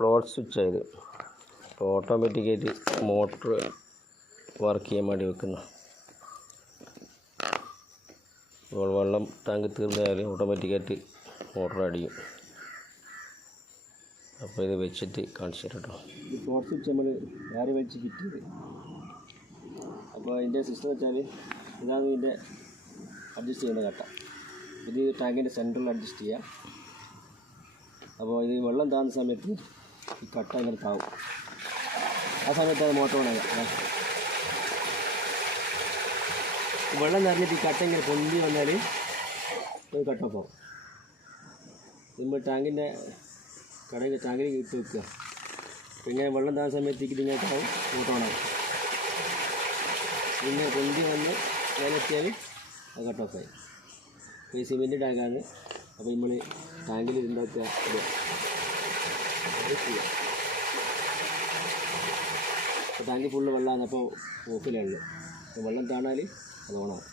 Float സ്വിച്ചായത്. ഇപ്പോൾ ഓട്ടോമാറ്റിക്കായിട്ട് motor work ചെയ്യാൻ വേണ്ടി വെക്കുന്ന. ഇപ്പോൾ വെള്ളം ടാങ്ക് തീർന്നാലും ഓട്ടോമാറ്റിക്കായിട്ട് മോട്ടർ അടിക്കും. അപ്പോൾ ഇത് വെച്ചിട്ട് കാണിച്ചു തരാം കേട്ടോ. ഈ ഫ്ലോട്ട് സ്വിച്ച് നമ്മൾ വേറെ വെച്ച് ഫിറ്റ് ചെയ്ത്. അപ്പോൾ അതിൻ്റെ സിസ്റ്റം വെച്ചാൽ ഇതാണ് ഇതിൻ്റെ അഡ്ജസ്റ്റ് ചെയ്യുന്ന കട്ട. ഇത് ടാങ്കിൻ്റെ സെൻറ്ററിൽ അഡ്ജസ്റ്റ് ചെയ്യുക. അപ്പോൾ ഇത് വെള്ളം താഴ്ന്ന സമയത്ത് ഈ കട്ട ഇങ്ങനെ താവും. ആ സമയത്ത് അത് മോട്ടർ ഓണാകുക. വെള്ളം നിറഞ്ഞിട്ട് ഈ കട്ട ഇങ്ങനെ പൊന്തി വന്നാൽ ഒരു കട്ട പോകും. നമ്മൾ ടാങ്കിൻ്റെ ടാങ്കിൽ ഇട്ട് വെക്കുക. പിന്നെ വെള്ളം താഴ്ന്ന സമയത്തേക്ക് ഇതിങ്ങോട്ടാവും മോട്ടർ ഓണാകും. പിന്നെ പൊന്തി വന്ന് വേലെത്തിയാൽ അത് കട്ട് ഓഫായി. ഈ സിമെൻറ്റ് ടാങ്കാണ്. അപ്പോൾ നമ്മൾ ടാങ്കിൽ ഉണ്ടാക്കുക അപ്പോൾ ടാങ്കിൽ ഫുള്ള് വെള്ളമാണ്. അപ്പോൾ ഓഫിലുള്ളത്. വെള്ളം താണാൽ അത് ഓണാവും.